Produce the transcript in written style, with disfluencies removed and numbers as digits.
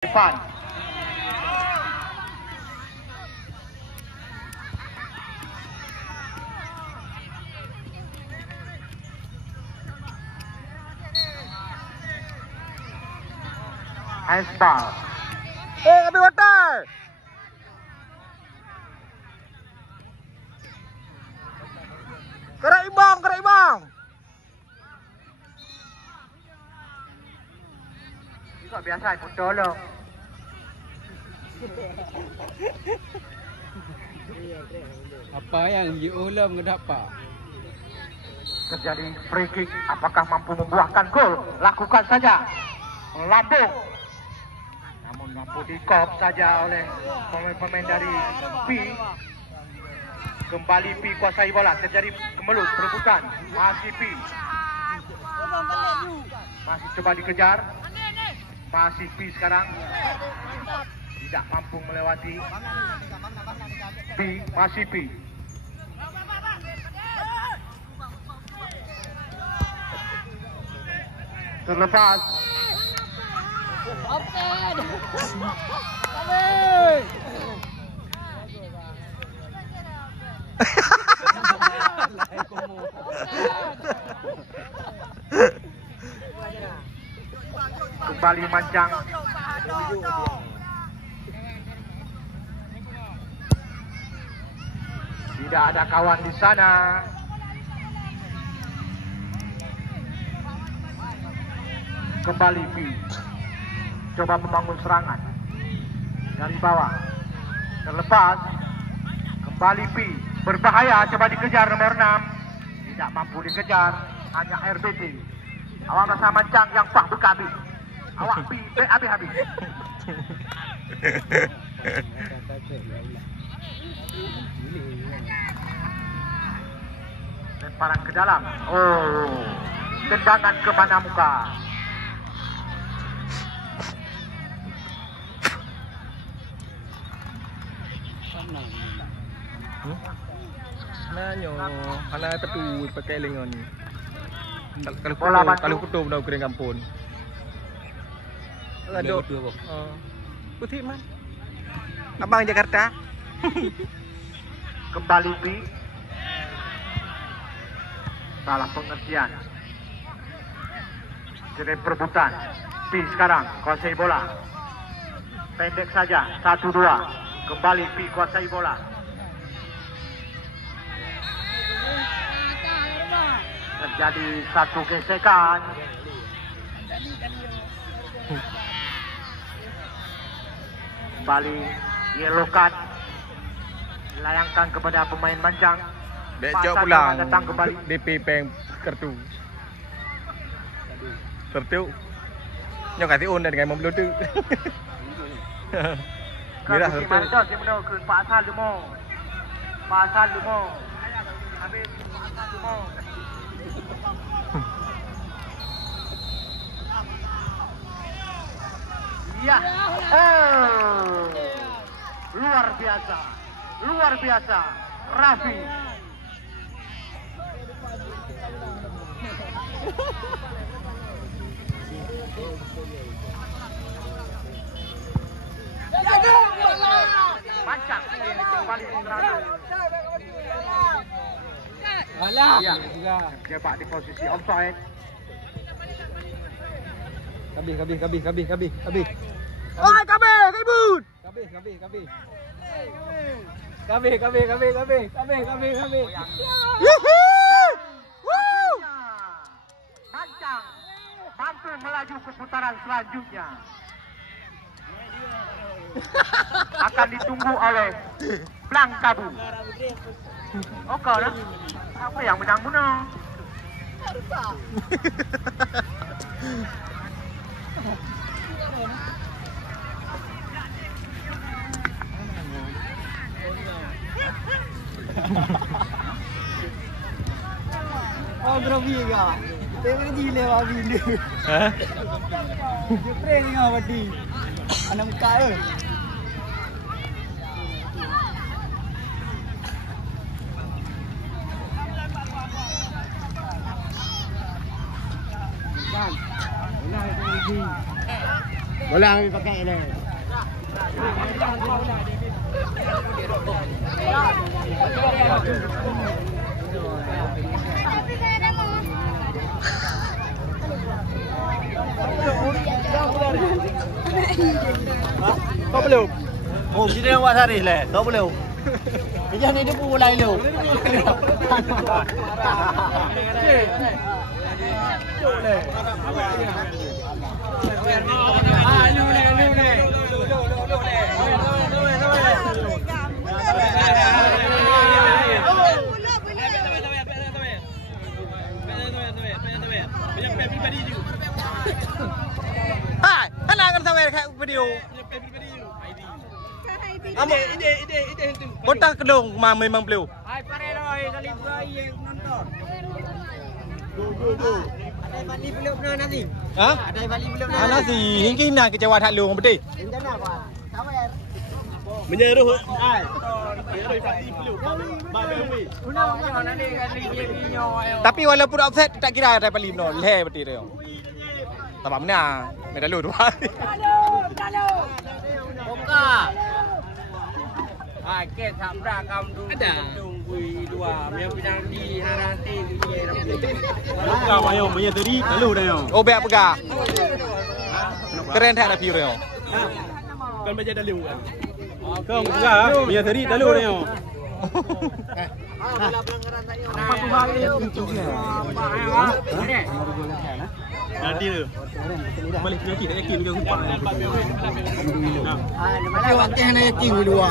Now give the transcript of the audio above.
Depan. Handball. Ambil water. Gerak imbang, gerak imbang. Juga biasa ikut tolong. Apa yang diulam ke dapat? Terjadi free kick, apakah mampu membuahkan gol? Lakukan saja. Lambung. Namun mampu di-kop saja oleh pemain-pemain dari P. Kembali P kuasai bola. Terjadi kemelut, perebutan. Masih P. Masih coba dikejar. Masih P sekarang. Tidak mampu melewati. P, masih P. Terlepas. Kembali mancang. Tidak ada kawan di sana. Kembali P. Coba membangun serangan dari bawah. Terlepas. Kembali P. Berbahaya, coba dikejar nomor 6. Tidak mampu dikejar, hanya RBT. Awak masa mancang yang pak berkabi. Awak P habis-habis. Lemparan ke dalam. Oh, tendangan ke mana muka. Sebenarnya, anak tetu pakai lengan ni. Bola batu. Kalau kutu dah kering kampun. Aduh. Putih man. Abang Jakarta. Kembali P. Salah pengertian. Jadi perebutan. P sekarang kuasai bola. Pendek saja. 1-2. Kembali P kuasai bola. Terjadi satu gesekan. Kembali yellow card. Dilayangkan kepada pemain mancang. Becok Masa pulang. datang kembali. DP peng kartu. Kartu. Nyo kasih on dengan membelu tu. Mira Kalau kartu. Simaldo si menang ke Pasal Lumo. Pasal Lumo. Habis Pasal Lumo. Ya. Oh. Luar biasa. Luar biasa. Raffi. Mancang kembali serangan. Alah. Ya. Dia pak di posisi offside. Kabih. Oi, kabe, ribut. Kabih. Yuhu! Woo! Mancang mampu melaju ke putaran selanjutnya. Akan ditunggu oleh Blang Tabu. Oke lah. Apa yang menang-menang? Oh, grogi ka. Tengok ni lewa bini. Hah? Dia prank dengan wadi. Anak muka ke? Kan. Bola itu lagi. Boleh ambil pakai ini. Kau belum? Oh, sini yang buat hari lah. Kau belum? Macam ni dia pun mulai lu. Hai, kan akan sampai kayak video. Ide itu. Botak kedong memang belum. Hai, pare doi kali buai yang nonton. Ada Bali belum pernah nanti. Hah? Ada Bali belum pernah. Ana si hingkin nak kecewa tak lu betul. Rencana apa? Sama ya. Menyeruh. Hai. Tapi walaupun offset tak kira ada paling no leh betul dia. Tak mana, mereka lu tu. Buka. Hai, ke sabra kamu tu. Ada. Tunggu dua. Yang pinang di nanti Buka mayo menyedari lalu dah yo. Oh beak pegah. Keren tak ada dia. Kan baca dalu kan. Kau buka menyedari lalu dah yo. Apa tu balik itu dia? Nanti tu. Balik nanti tak yakin ke kumpa. Ah, macam wanti hanya yakin dua.